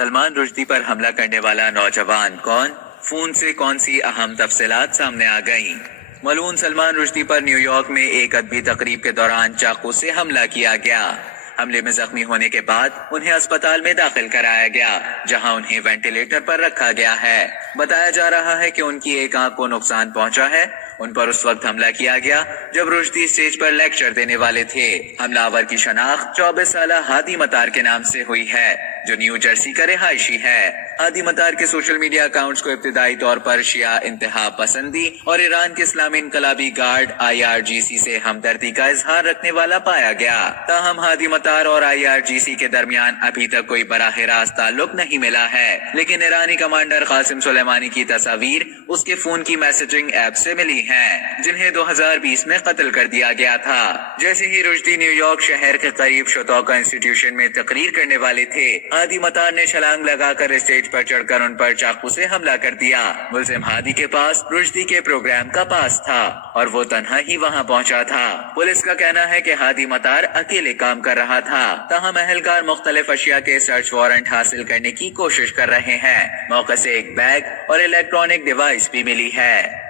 سلمان رشدی پر حملہ کرنے والا نوجوان کون؟ فون سے کون سی اہم تفصیلات سامنے آ گئیں؟ ملعون سلمان رشدی پر نیو یارک میں ایک ادبی تقریب کے دوران چاقو سے حملہ کیا گیا۔ حملے میں زخمی ہونے کے بعد انہیں اسپتال میں داخل کرایا گیا، جہاں انہیں وینٹیلیٹر پر رکھا گیا ہے۔ بتایا جا رہا ہے کہ ان کی ایک آنکھ کو نقصان پہنچا ہے۔ ان پر اس وقت حملہ کیا گیا جب رشدی اسٹیج پر لیکچر دینے والے تھے۔ حملہ آور کی شناخت 24 سالہ ہادی مطار کے نام سے ہوئی ہے، جو نیو جرسی کا رہائشی ہے۔ ہادی مطار کے سوشل میڈیا اکاؤنٹس کو ابتدائی طور پر شیعہ انتہا پسندی اور ایران کے اسلامی انقلابی گارڈ IRGC سے ہمدردی کا اظہار رکھنے والا پایا گیا۔ تاہم ہادی مطار اور IRGC کے درمیان ابھی تک کوئی براہ راست تعلق نہیں ملا ہے، لیکن ایرانی کمانڈر قاسم سلیمانی کی تصاویر اس کے فون کی میسجنگ ایپ سے ملی ہیں، جنہیں 2020 میں قتل کر دیا گیا تھا۔ جیسے ہی رشدی نیو یارک شہر کے قریب شوتوکا انسٹیٹیوشن میں تقریر کرنے والے تھے، ہادی مطار نے چھلانگ لگا کر اسٹیج پر چڑھ کر ان پر چاقو سے حملہ کر دیا۔ ملزم ہادی کے پاس رشدی کے پروگرام کا پاس تھا اور وہ تنہا ہی وہاں پہنچا تھا۔ پولیس کا کہنا ہے کہ ہادی مطار اکیلے کام کر رہا تھا، تاہم اہلکار مختلف اشیاء کے سرچ وارنٹ حاصل کرنے کی کوشش کر رہے ہیں۔ موقع سے ایک بیگ اور الیکٹرانک ڈیوائس بھی ملی ہے۔